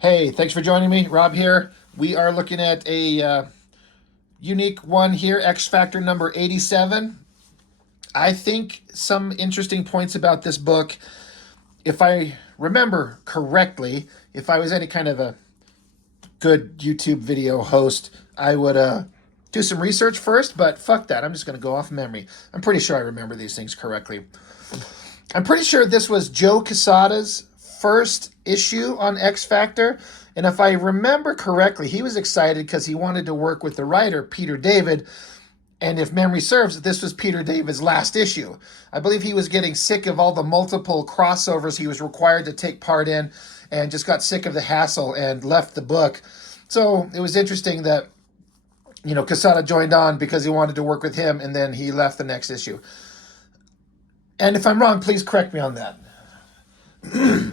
Hey, thanks for joining me. Rob here. We are looking at a unique one here, X Factor number 87. I think some interesting points about this book. If I remember correctly, if I was any kind of a good YouTube video host, I would do some research first, but fuck that. I'm just going to go off memory. I'm pretty sure I remember these things correctly. I'm pretty sure this was Joe Quesada's first issue on X Factor. And if I remember correctly, he was excited because he wanted to work with the writer, Peter David. And if memory serves, this was Peter David's last issue. I believe he was getting sick of all the multiple crossovers he was required to take part in and just got sick of the hassle and left the book. So it was interesting that, Quesada joined on because he wanted to work with him, and then he left the next issue. And if I'm wrong, please correct me on that.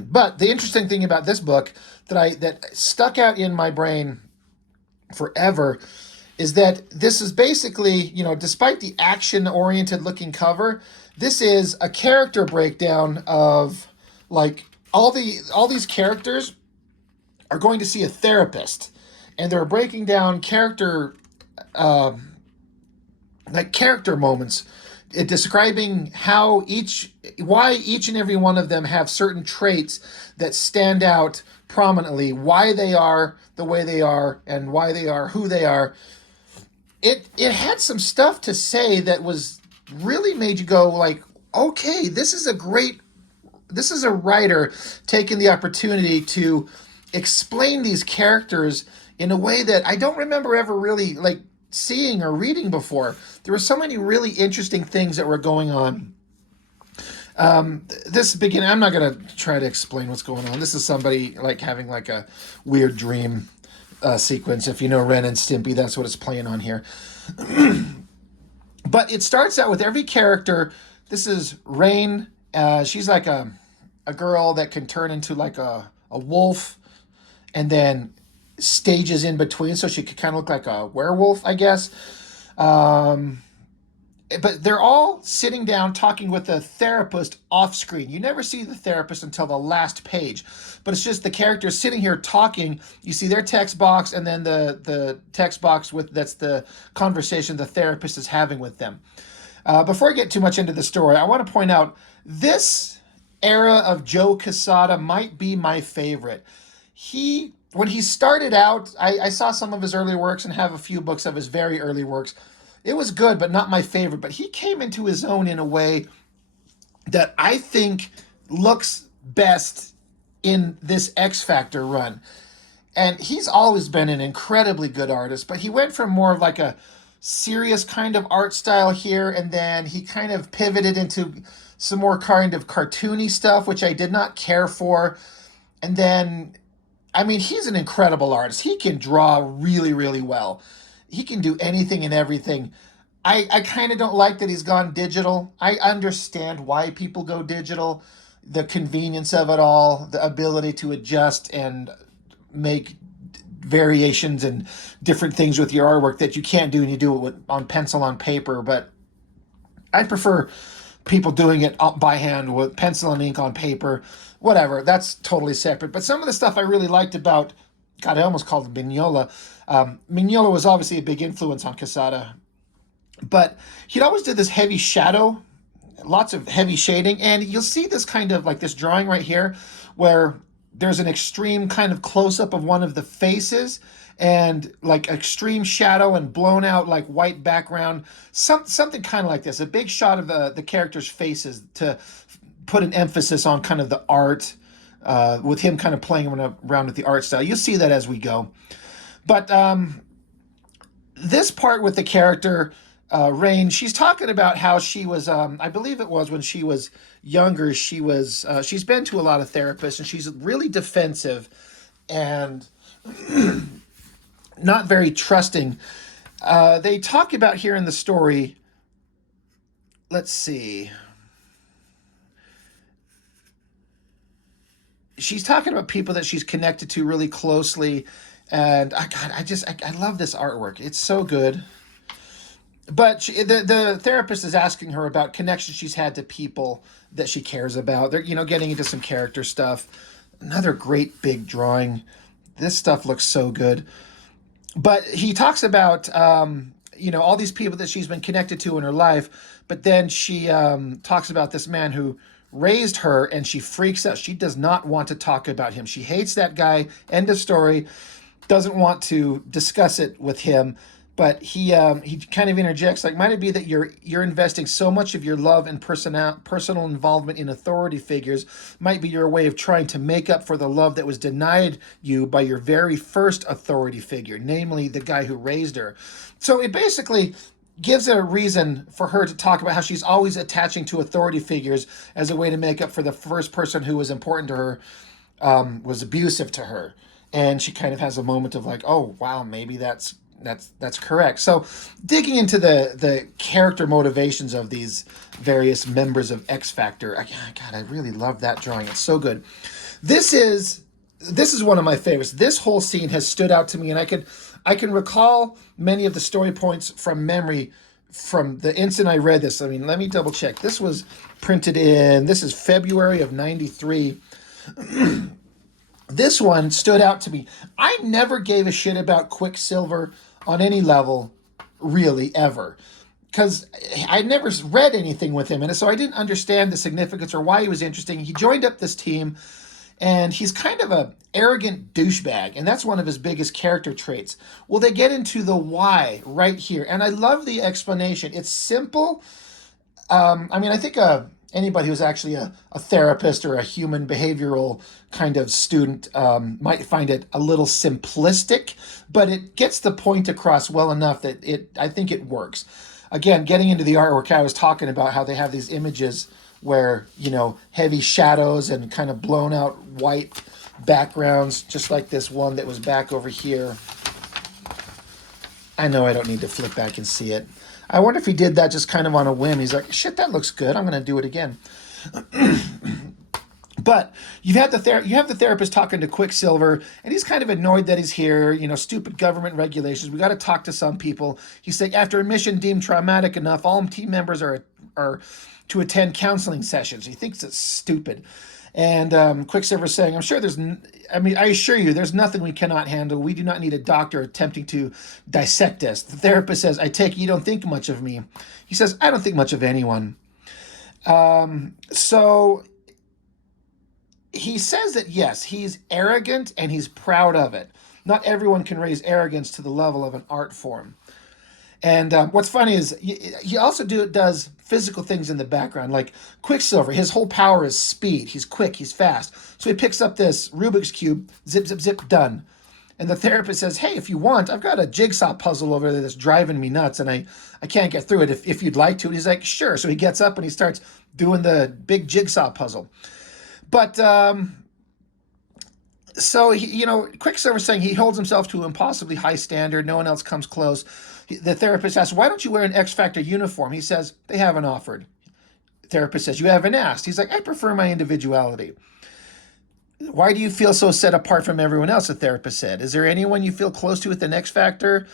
But the interesting thing about this book that stuck out in my brain forever is that this is basically, despite the action-oriented looking cover, this is a character breakdown of like all these characters are going to see a therapist, and they're breaking down character moments, describing why each and every one of them have certain traits that stand out prominently, why they are the way they are, and why they are who they are. It had some stuff to say that was really made you go like, okay, this is a writer taking the opportunity to explain these characters in a way that I don't remember ever really like seeing or reading before. There were so many really interesting things that were going on. This beginning, I'm not going to try to explain what's going on. This is somebody like having like a weird dream sequence. If you know Ren and Stimpy, that's what it's playing on here. But it starts out with every character. This is Rain. She's like a girl that can turn into like a wolf, and then stages in between, so she could kind of look like a werewolf, I guess. But they're all sitting down talking with a therapist off screen. You never see the therapist until the last page, but it's just the characters sitting here talking. You see their text box, and then the text box that's the conversation the therapist is having with them. Before I get too much into the story, I want to point out this era of Joe Quesada might be my favorite. When he started out, I saw some of his early works and have a few books of his very early works. It was good, but not my favorite. But he came into his own in a way that I think looks best in this X Factor run. And he's always been an incredibly good artist, but he went from more of like a serious kind of art style here, and then he kind of pivoted into some more kind of cartoony stuff, which I did not care for. And then, I mean, he's an incredible artist. He can draw really, really well. He can do anything and everything. I kind of don't like that he's gone digital. I understand why people go digital, the convenience of it all, the ability to adjust and make variations and different things with your artwork that you can't do and you do it on pencil on paper. But I prefer people doing it by hand with pencil and ink on paper. Whatever, that's totally separate. But some of the stuff I really liked about, God, I almost called it Mignola. Mignola was obviously a big influence on Quesada, but he'd always did this heavy shadow, lots of heavy shading, and you'll see this kind of like this drawing right here where there's an extreme kind of close-up of one of the faces and like extreme shadow and blown out like white background, something kind of like this, a big shot of the characters' faces to put an emphasis on kind of the art, with him kind of playing around with the art style. You'll see that as we go. But this part with the character, Rain, she's talking about how she was, I believe it was when she was younger, she's been to a lot of therapists, and she's really defensive and not very trusting. They talk about here in the story, let's see. She's talking about people that she's connected to really closely, and I love this artwork. It's so good. But the therapist is asking her about connections she's had to people that she cares about. They're getting into some character stuff. Another great big drawing. This stuff looks so good. But he talks about all these people that she's been connected to in her life, but then she talks about this man who raised her, and she freaks out. She does not want to talk about him. She hates that guy. End of story. Doesn't want to discuss it with him. But he kind of interjects, like, might it be that you're investing so much of your love and personal involvement in authority figures might be your way of trying to make up for the love that was denied you by your very first authority figure, namely the guy who raised her. So it basically gives a reason for her to talk about how she's always attaching to authority figures as a way to make up for the first person who was important to her, was abusive to her. And she kind of has a moment of like, oh wow, maybe that's correct. So digging into the character motivations of these various members of X Factor, God, I really love that drawing. It's so good. This is one of my favorites. This whole scene has stood out to me, and I can recall many of the story points from memory from the instant I read this. I mean, let me double check. This was printed this is February of '93. This one stood out to me. I never gave a shit about Quicksilver on any level, really, ever. Because I never read anything with him, and so I didn't understand the significance or why he was interesting. He joined up this team, and he's kind of a arrogant douchebag, and that's one of his biggest character traits. Well, they get into the why right here, and I love the explanation. It's simple. I think anybody who's actually a therapist or a human behavioral kind of student might find it a little simplistic, but it gets the point across well enough that I think it works. Again, getting into the artwork, I was talking about how they have these images where, heavy shadows and kind of blown out white backgrounds, just like this one that was back over here. I know I don't need to flip back and see it. I wonder if he did that just kind of on a whim. He's like, shit, that looks good. I'm going to do it again. But you have the therapist talking to Quicksilver, and he's kind of annoyed that he's here. Stupid government regulations. We got to talk to some people. He's saying after a mission deemed traumatic enough, all team members are to attend counseling sessions. He thinks it's stupid. And Quicksilver's saying, I assure you, there's nothing we cannot handle. We do not need a doctor attempting to dissect us. The therapist says, I take it you don't think much of me. He says, I don't think much of anyone. So he says that, yes, he's arrogant and he's proud of it. Not everyone can raise arrogance to the level of an art form. And what's funny is he also does physical things in the background, like Quicksilver. His whole power is speed. He's quick. He's fast. So he picks up this Rubik's Cube, zip, zip, zip, done. And the therapist says, hey, if you want, I've got a jigsaw puzzle over there that's driving me nuts, and I can't get through it if you'd like to. And he's like, sure. So he gets up and he starts doing the big jigsaw puzzle. But so, Quicksilver's saying he holds himself to an impossibly high standard. No one else comes close. The therapist asks, why don't you wear an X Factor uniform? He says, they haven't offered. The therapist says, you haven't asked. He's like, I prefer my individuality. Why do you feel so set apart from everyone else? The therapist said, is there anyone you feel close to with an X Factor,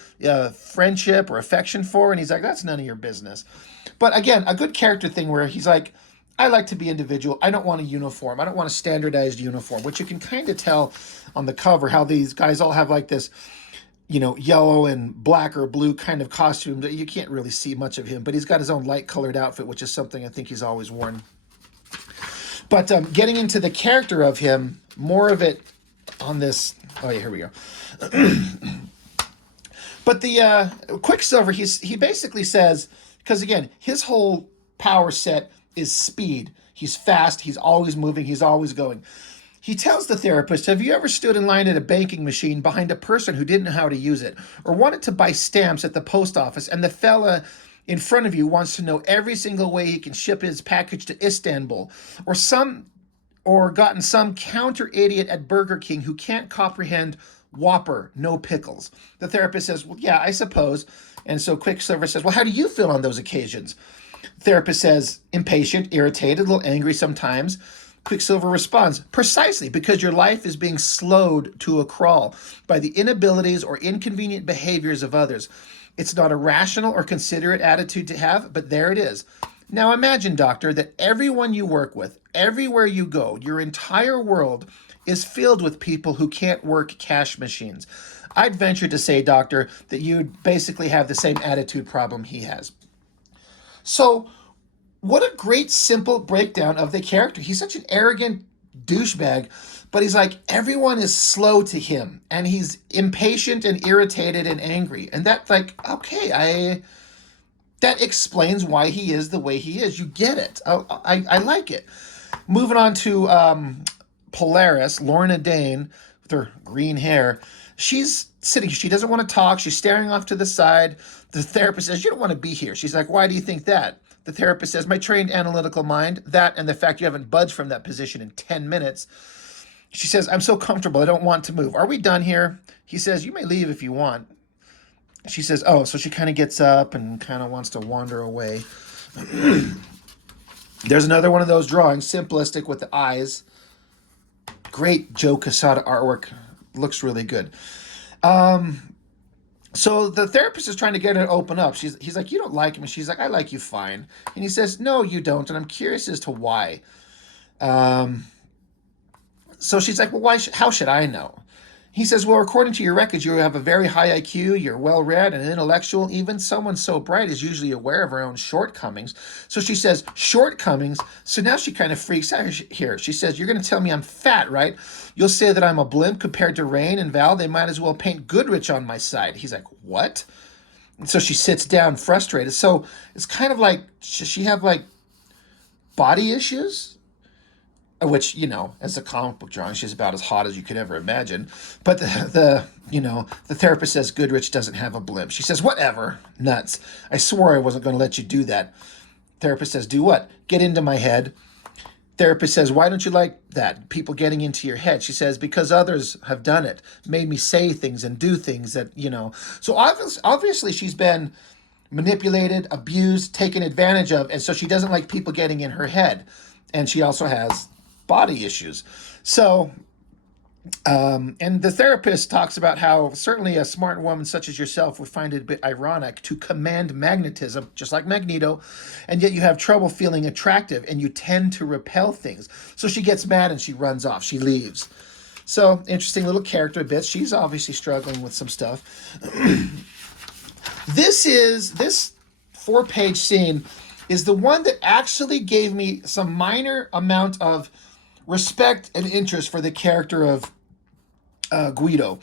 friendship or affection for? And he's like, that's none of your business. But again, a good character thing where he's like, I like to be individual. I don't want a uniform. I don't want a standardized uniform, which you can kind of tell on the cover how these guys all have like this, yellow and black or blue kind of costume that you can't really see much of him, but he's got his own light colored outfit, which is something I think he's always worn. But getting into the character of him, more of it on this. Oh yeah, here we go. But the Quicksilver, he basically says, because again, his whole power set is speed. He's fast. He's always moving. He's always going. He tells the therapist, have you ever stood in line at a banking machine behind a person who didn't know how to use it, or wanted to buy stamps at the post office, and the fella in front of you wants to know every single way he can ship his package to Istanbul, or gotten some counter idiot at Burger King who can't comprehend Whopper, no pickles? The therapist says, well, yeah, I suppose. And so Quicksilver says, well, how do you feel on those occasions? The therapist says, impatient, irritated, a little angry sometimes. Quicksilver responds, precisely because your life is being slowed to a crawl by the inabilities or inconvenient behaviors of others. It's not a rational or considerate attitude to have, but there it is. Now imagine, doctor, that everyone you work with, everywhere you go, your entire world is filled with people who can't work cash machines. I'd venture to say, Doctor, that you'd basically have the same attitude problem he has. So, what a great, simple breakdown of the character. He's such an arrogant douchebag, but he's like, everyone is slow to him, and he's impatient and irritated and angry. And that's like, okay, that explains why he is the way he is. You get it. I like it. Moving on to Polaris, Lorna Dane, with her green hair. She's sitting, she doesn't want to talk. She's staring off to the side. The therapist says, you don't want to be here. She's like, why do you think that? The therapist says, my trained analytical mind, that and the fact you haven't budged from that position in 10 minutes. She says, I'm so comfortable, I don't want to move. Are we done here? He says, you may leave if you want. She says, oh, so she kind of gets up and kind of wants to wander away. There's another one of those drawings, simplistic with the eyes. Great Joe Quesada artwork. Looks really good. So the therapist is trying to get her to open up. He's like, you don't like me. She's like, I like you fine. And he says, no, you don't. And I'm curious as to why. So she's like, well, how should I know? He says, well, according to your records, you have a very high IQ, you're well-read and intellectual. Even someone so bright is usually aware of her own shortcomings. So she says, shortcomings? So now she kind of freaks out here. She says, you're going to tell me I'm fat, right? You'll say that I'm a blimp compared to Rain and Val. They might as well paint Goodrich on my side. He's like, what? And so she sits down frustrated. So it's kind of like, she have like body issues? Which, as a comic book drawing, she's about as hot as you could ever imagine. But the therapist says Goodrich doesn't have a blimp. She says, whatever, nuts. I swore I wasn't going to let you do that. Therapist says, do what? Get into my head. Therapist says, why don't you like that? People getting into your head. She says, because others have done it, made me say things and do things that. So obviously she's been manipulated, abused, taken advantage of, and so she doesn't like people getting in her head. And she also has body issues. So, and the therapist talks about how certainly a smart woman such as yourself would find it a bit ironic to command magnetism, just like Magneto, and yet you have trouble feeling attractive and you tend to repel things. So she gets mad and she runs off. She leaves. So, interesting little character bits. She's obviously struggling with some stuff. This 4-page scene is the one that actually gave me some minor amount of respect and interest for the character of Guido.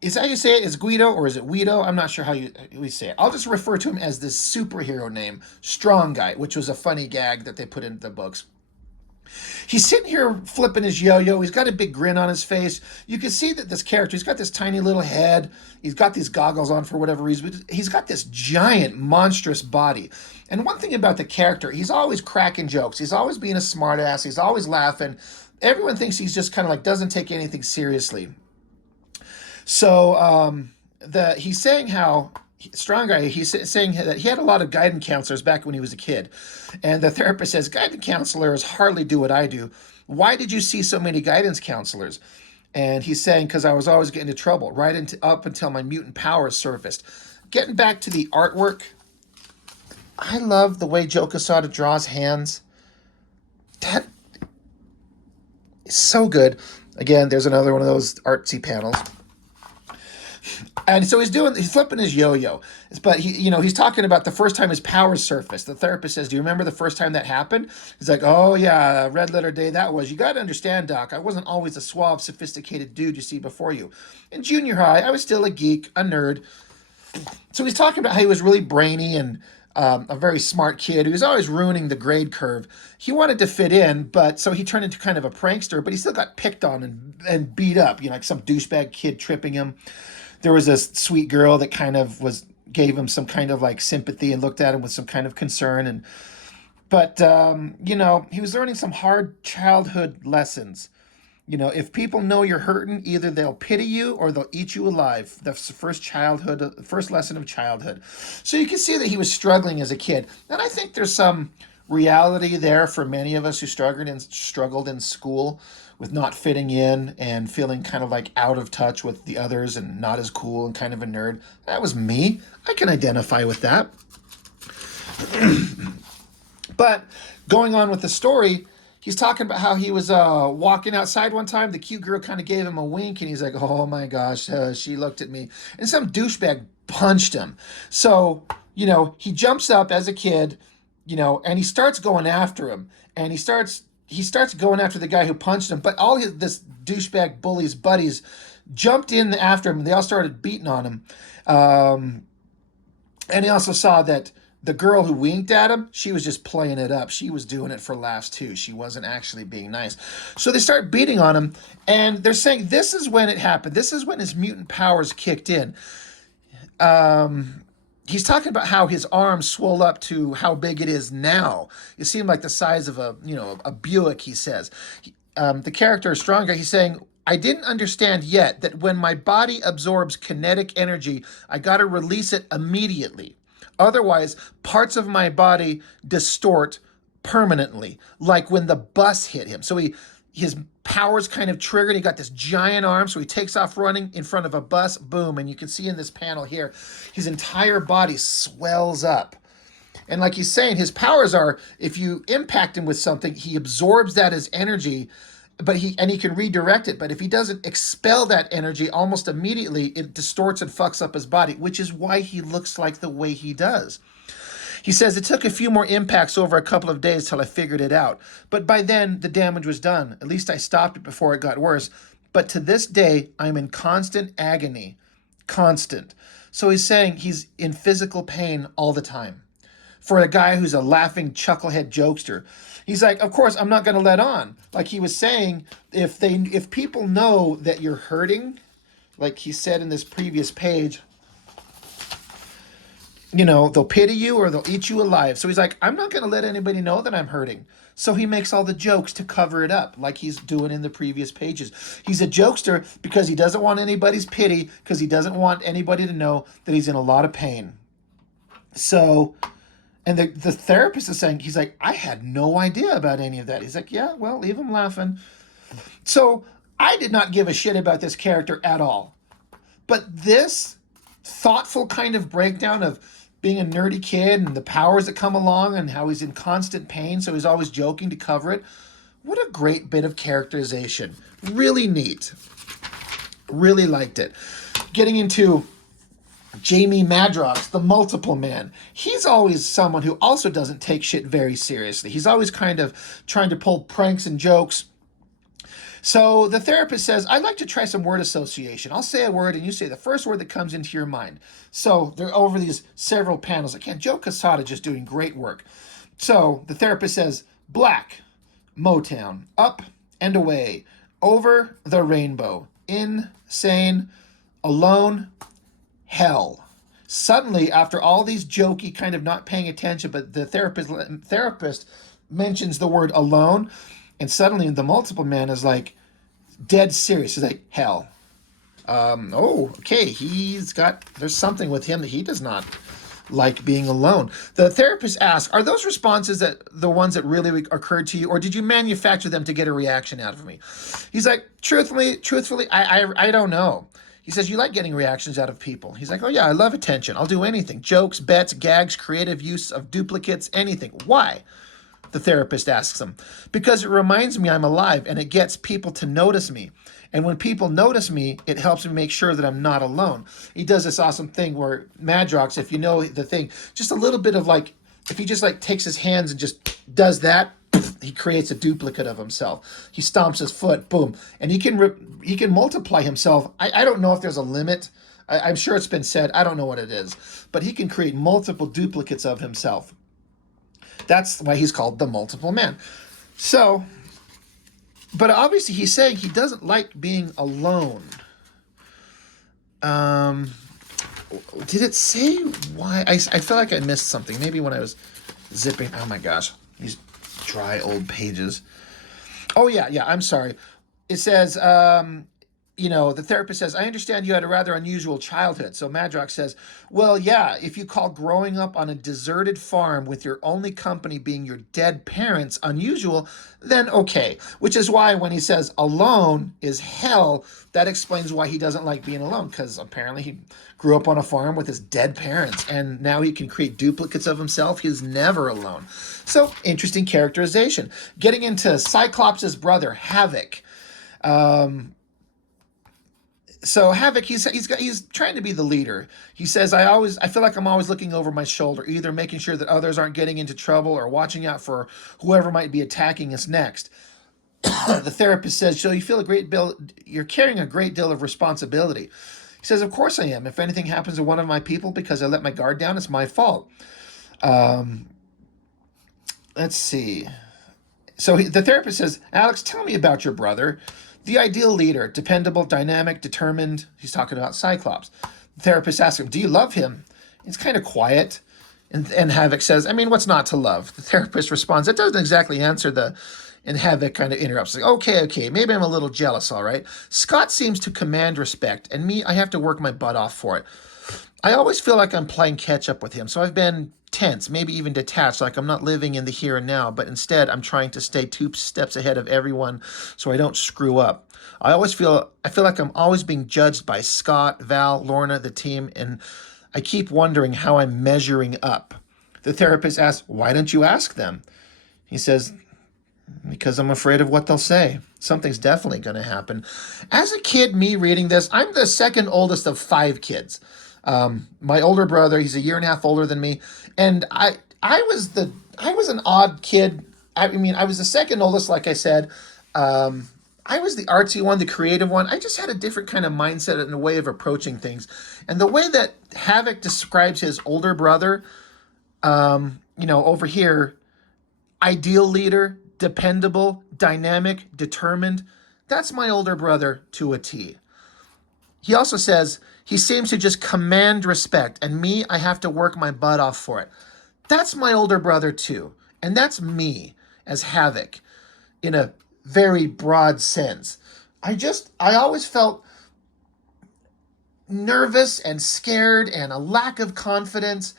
Is that how you say it? Is Guido or is it Guido? I'm not sure how we say it. I'll just refer to him as this superhero name, Strong Guy, which was a funny gag that they put into the books. He's sitting here flipping his yo-yo. He's got a big grin on his face. You can see that this character, he's got this tiny little head. He's got these goggles on for whatever reason. But he's got this giant, monstrous body. And one thing about the character, he's always cracking jokes. He's always being a smartass. He's always laughing. Everyone thinks he's just kind of like doesn't take anything seriously. So he's saying how Strong Guy, he's saying that he had a lot of guidance counselors back when he was a kid. And the therapist says, guidance counselors hardly do what I do. Why did you see so many guidance counselors? And he's saying, because I was always getting into trouble, up until my mutant powers surfaced. Getting back to the artwork, I love the way Joe Quesada draws hands. That is so good. Again, there's another one of those artsy panels. And so he's flipping his yo-yo. But he's talking about the first time his powers surfaced. The therapist says, do you remember the first time that happened? He's like, oh yeah, red letter day that was. You got to understand, Doc, I wasn't always a suave, sophisticated dude you see before you. In junior high, I was still a geek, a nerd. So he's talking about how he was really brainy and a very smart kid who was always ruining the grade curve. He wanted to fit in, but so he turned into kind of a prankster, but he still got picked on and beat up, like some douchebag kid tripping him. There was a sweet girl that kind of gave him some kind of like sympathy and looked at him with some kind of concern. But he was learning some hard childhood lessons. If people know you're hurting, either they'll pity you or they'll eat you alive. That's the first lesson of childhood. So you can see that he was struggling as a kid. And I think there's some reality there for many of us who struggled in school with not fitting in and feeling kind of like out of touch with the others and not as cool and kind of a nerd. That was me. I can identify with that. But going on with the story, he's talking about how he was walking outside one time. The cute girl kind of gave him a wink, and he's like, "Oh my gosh, she looked at me," and some douchebag punched him. So he jumps up as a kid, and he starts going after him, and he starts going after the guy who punched him. But all this douchebag bully's buddies jumped in after him, and they all started beating on him. Um, and he also saw that the girl who winked at him, she was just playing it up. She was doing it for laughs too. She wasn't actually being nice. So they start beating on him, and they're saying this is when it happened. This is when his mutant powers kicked in. He's talking about how his arm swelled up to how big it is now. It seemed like the size of a Buick, he says. The character is stronger. He's saying, I didn't understand yet that when my body absorbs kinetic energy, I got to release it immediately. Otherwise, parts of my body distort permanently, like when the bus hit him. So his powers kind of triggered. He got this giant arm, so he takes off running in front of a bus, boom, and you can see in this panel here, his entire body swells up. And like he's saying, his powers are, if you impact him with something, he absorbs that as energy, but he can redirect it. But if he doesn't expel that energy almost immediately, it distorts and fucks up his body, which is why he looks like the way he does. He says, it took a few more impacts over a couple of days till I figured it out. But by then, the damage was done. At least I stopped it before it got worse. But to this day, I'm in constant agony. Constant. So he's saying he's in physical pain all the time. For a guy who's a laughing chucklehead jokester. He's like, of course, I'm not going to let on. Like he was saying, if people know that you're hurting, like he said in this previous page, they'll pity you or they'll eat you alive. So he's like, I'm not going to let anybody know that I'm hurting. So he makes all the jokes to cover it up, like he's doing in the previous pages. He's a jokester because he doesn't want anybody's pity, because he doesn't want anybody to know that he's in a lot of pain. So, and the therapist is saying, he's like, I had no idea about any of that. He's like, yeah, well, leave him laughing. So I did not give a shit about this character at all. But this thoughtful kind of breakdown of being a nerdy kid and the powers that come along and how he's in constant pain, so he's always joking to cover it. What a great bit of characterization. Really neat. Really liked it. Getting into Jamie Madrox, the multiple man. He's always someone who also doesn't take shit very seriously. He's always kind of trying to pull pranks and jokes. So the therapist says, I'd like to try some word association. I'll say a word and you say the first word that comes into your mind. So they're over these several panels. Again, Joe Quesada just doing great work. So the therapist says, black, Motown, up and away, over the rainbow, insane, alone, hell. Suddenly, after all these jokey kind of not paying attention, but the therapist mentions the word alone, and suddenly the multiple man is like dead serious. He's like, hell. Okay, there's something with him that he does not like being alone. The therapist asks, are those responses the ones that really occurred to you, or did you manufacture them to get a reaction out of me? He's like, truthfully, I don't know. He says, you like getting reactions out of people. He's like, oh yeah, I love attention. I'll do anything. Jokes, bets, gags, creative use of duplicates, anything. Why? The therapist asks him. Because it reminds me I'm alive and it gets people to notice me. And when people notice me, it helps me make sure that I'm not alone. He does this awesome thing where Madrox, if you know the thing, just a little bit of like, if he just like takes his hands and just does that, he creates a duplicate of himself. He stomps his foot, boom. And he can multiply himself. I don't know if there's a limit. I'm sure it's been said. I don't know what it is. But he can create multiple duplicates of himself. That's why he's called the multiple man. So, but obviously he's saying he doesn't like being alone. Did it say why? I feel like I missed something. Maybe when I was zipping. Oh my gosh. These dry old pages. Oh yeah, I'm sorry. It says, the therapist says, I understand you had a rather unusual childhood. So Madrox says, well, yeah, if you call growing up on a deserted farm with your only company being your dead parents unusual, then okay. Which is why when he says alone is hell, that explains why he doesn't like being alone, because apparently he grew up on a farm with his dead parents and now he can create duplicates of himself. He's never alone. So interesting characterization. Getting into Cyclops' brother, Havoc. So Havoc, he's trying to be the leader. He says, I feel like I'm always looking over my shoulder, either making sure that others aren't getting into trouble or watching out for whoever might be attacking us next. The therapist says, so you feel you're carrying a great deal of responsibility. He says, of course I am. If anything happens to one of my people because I let my guard down, it's my fault. Let's see. So the therapist says, Alex, tell me about your brother. The ideal leader, dependable, dynamic, determined. He's talking about Cyclops. The therapist asks him, do you love him? It's kind of quiet. And Havoc says, I mean, what's not to love? The therapist responds, that doesn't exactly answer the... And Havoc kind of interrupts, like, okay, maybe I'm a little jealous, all right? Scott seems to command respect, and me, I have to work my butt off for it. I always feel like I'm playing catch up with him, so I've been tense, maybe even detached, like I'm not living in the here and now, but instead I'm trying to stay 2 steps ahead of everyone so I don't screw up. I feel like I'm always being judged by Scott, Val, Lorna, the team, and I keep wondering how I'm measuring up. The therapist asks, why don't you ask them? He says, because I'm afraid of what they'll say. Something's definitely going to happen. As a kid, me reading this, I'm the second oldest of 5 kids. My older brother, he's a year and a half older than me, and I was an odd kid. I mean, I was the second oldest, like I said. I was the artsy one, the creative one. I just had a different kind of mindset and a way of approaching things. And the way that Havoc describes his older brother, over here, ideal leader, dependable, dynamic, determined, that's my older brother to a T. He also says he seems to just command respect, and me, I have to work my butt off for it. That's my older brother too, and that's me as Havoc in a very broad sense. I always felt nervous and scared and a lack of confidence.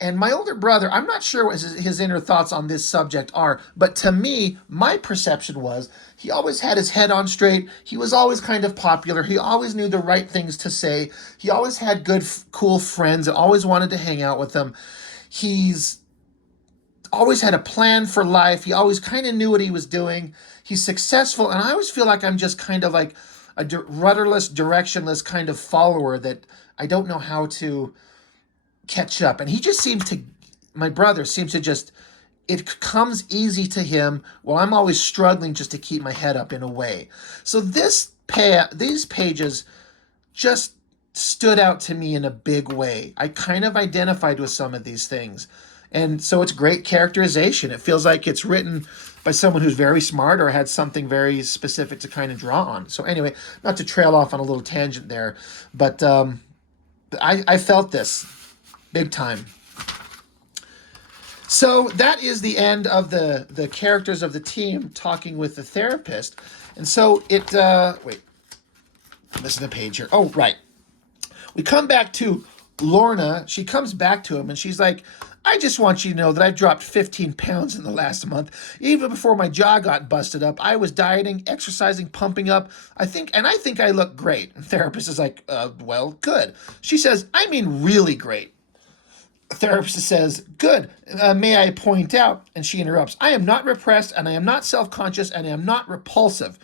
And my older brother, I'm not sure what his inner thoughts on this subject are, but to me, my perception was he always had his head on straight. He was always kind of popular. He always knew the right things to say. He always had good, cool friends and always wanted to hang out with them. He's always had a plan for life. He always kind of knew what he was doing. He's successful, and I always feel like I'm just kind of like a rudderless, directionless kind of follower that I don't know how to catch up. And my brother seems to just, it comes easy to him while I'm always struggling just to keep my head up in a way. So these pages just stood out to me in a big way. I kind of identified with some of these things. And so it's great characterization. It feels like it's written by someone who's very smart or had something very specific to kind of draw on. So anyway, not to trail off on a little tangent there, but I felt this big time. So that is the end of the characters of the team talking with the therapist. And so wait, listen to the page here. Oh, right. We come back to Lorna. She comes back to him and she's like, I just want you to know that I've dropped 15 pounds in the last month. Even before my jaw got busted up, I was dieting, exercising, pumping up. I think I look great. The therapist is like, well, good. She says, I mean really great. The therapist says, good. May I point out? And she interrupts, I am not repressed, and I am not self-conscious, and I am not repulsive.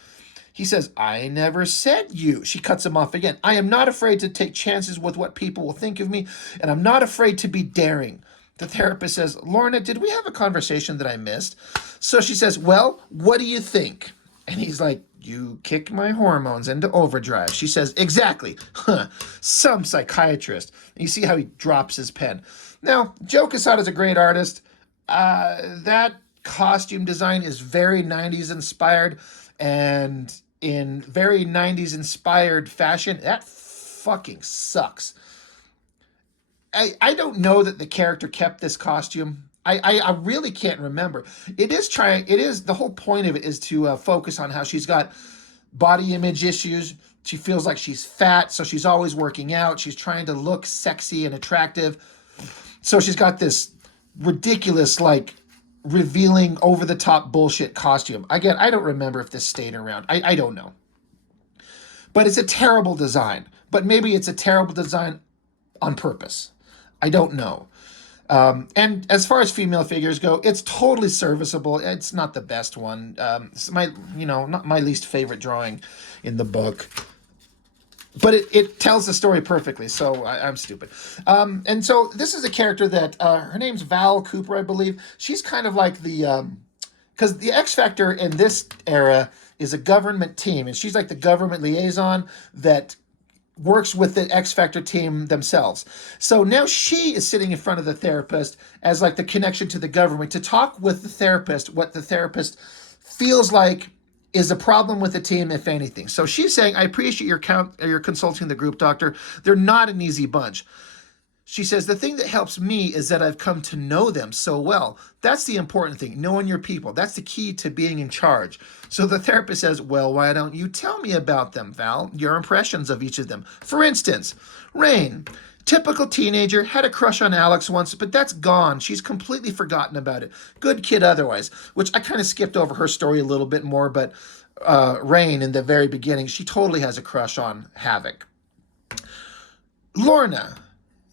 He says, I never said you. She cuts him off again. I am not afraid to take chances with what people will think of me, and I'm not afraid to be daring. The therapist says, Lorna, did we have a conversation that I missed? So she says, well, what do you think? And he's like, you kick my hormones into overdrive. She says, exactly. Huh. Some psychiatrist. And you see how he drops his pen. Now, Joe Quesada is a great artist. That costume design is very 90s inspired, and in very 90s inspired fashion, that fucking sucks. I don't know that the character kept this costume. I really can't remember. The whole point of it is to focus on how she's got body image issues, She feels like she's fat, so she's always working out. She's trying to look sexy and attractive. So she's got this ridiculous, like, revealing over the top bullshit costume. Again, I don't remember if this stayed around. I don't know. But it's a terrible design. But maybe it's a terrible design on purpose. I don't know. And as far as female figures go, it's totally serviceable. It's not the best one. It's not my least favorite drawing in the book. But it tells the story perfectly, so I'm stupid. And so this is a character that, her name's Val Cooper, I believe. She's kind of like because the X Factor in this era is a government team, and she's like the government liaison that works with the X Factor team themselves. So now she is sitting in front of the therapist as like the connection to the government to talk with the therapist, what the therapist feels like is a problem with the team, if anything. So she's saying, I appreciate your consulting the group, doctor. They're not an easy bunch. She says, the thing that helps me is that I've come to know them so well. That's the important thing, knowing your people. That's the key to being in charge. So the therapist says, well, why don't you tell me about them, Val? Your impressions of each of them. For instance, Rain, typical teenager, had a crush on Alex once, but that's gone. She's completely forgotten about it. Good kid otherwise, which I kind of skipped over her story a little bit more, but Rain, in the very beginning, she totally has a crush on Havoc. Lorna,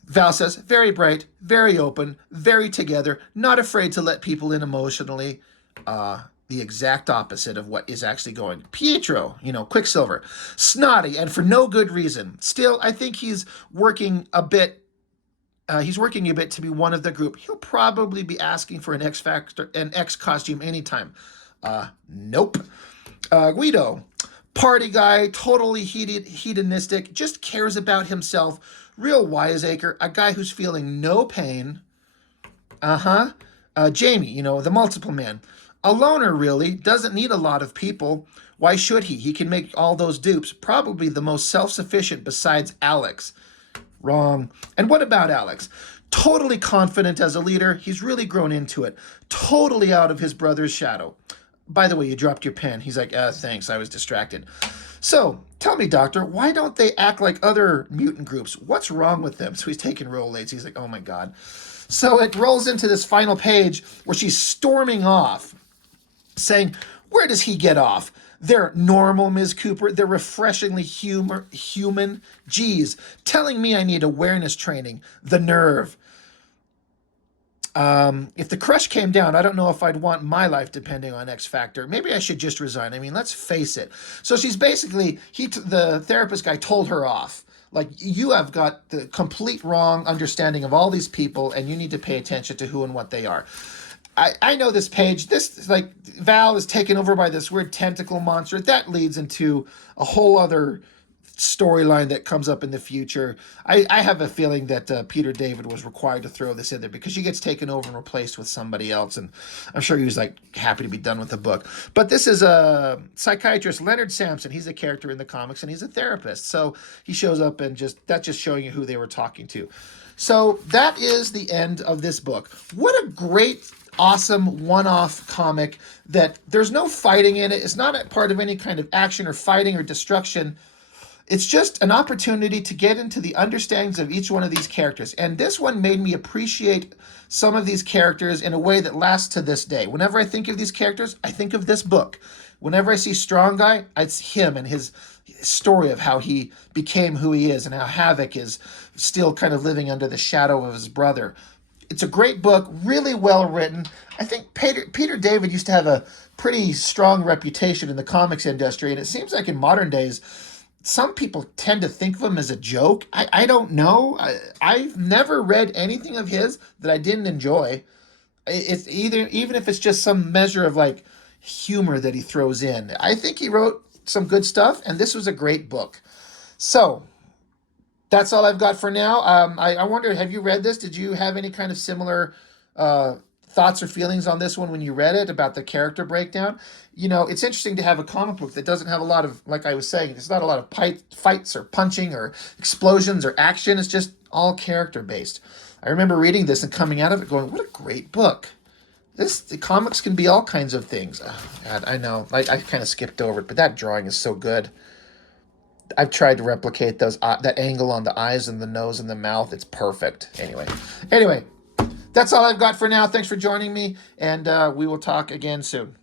Val says, very bright, very open, very together, not afraid to let people in emotionally. The exact opposite of what is actually going. Pietro, Quicksilver, snotty and for no good reason. Still, I think he's working a bit to be one of the group. He'll probably be asking for an X costume anytime. Nope. Guido, party guy, totally hedonistic, just cares about himself. Real wiseacre, a guy who's feeling no pain. Jamie, the multiple man. A loner, really, doesn't need a lot of people. Why should he? He can make all those dupes. Probably the most self-sufficient besides Alex. Wrong. And what about Alex? Totally confident as a leader. He's really grown into it. Totally out of his brother's shadow. By the way, you dropped your pen. He's like, thanks, I was distracted. So, tell me, doctor, why don't they act like other mutant groups? What's wrong with them? So he's taking Rolaids. He's like, oh my God. So it rolls into this final page where she's storming off, saying, where does he get off? They're normal, Ms. Cooper. They're refreshingly human. Geez, telling me I need awareness training. The nerve. If the crush came down, I don't know if I'd want my life depending on X Factor. Maybe I should just resign. I mean, let's face it. So she's basically, the therapist guy told her off. Like, you have got the complete wrong understanding of all these people, and you need to pay attention to who and what they are. I know this page. This, like, Val is taken over by this weird tentacle monster. That leads into a whole other storyline that comes up in the future. I have a feeling that Peter David was required to throw this in there because she gets taken over and replaced with somebody else, and I'm sure he was like happy to be done with the book. But this is a psychiatrist, Leonard Sampson. He's a character in the comics, and he's a therapist. So he shows up, and that's just showing you who they were talking to. So that is the end of this book. What a great, awesome one-off comic that there's no fighting in it. It's not a part of any kind of action or fighting or destruction. It's just an opportunity to get into the understandings of each one of these characters. And this one made me appreciate some of these characters in a way that lasts to this day. Whenever I think of these characters, I think of this book. Whenever I see Strong Guy, it's him and his story of how he became who he is and how Havoc is still kind of living under the shadow of his brother. It's a great book, really well written. I think Peter David used to have a pretty strong reputation in the comics industry, and it seems like in modern days, some people tend to think of him as a joke. I don't know. I've never read anything of his that I didn't enjoy. It's even if it's just some measure of like humor that he throws in. I think he wrote some good stuff, and this was a great book. So that's all I've got for now. I wonder, have you read this? Did you have any kind of similar thoughts or feelings on this one when you read it about the character breakdown? It's interesting to have a comic book that doesn't have a lot of, like I was saying, it's not a lot of fights or punching or explosions or action. It's just all character based. I remember reading this and coming out of it going, what a great book. The comics can be all kinds of things. Oh, God, I know. I kind of skipped over it, but that drawing is so good. I've tried to replicate those that angle on the eyes and the nose and the mouth. It's perfect. Anyway, that's all I've got for now. Thanks for joining me, and we will talk again soon.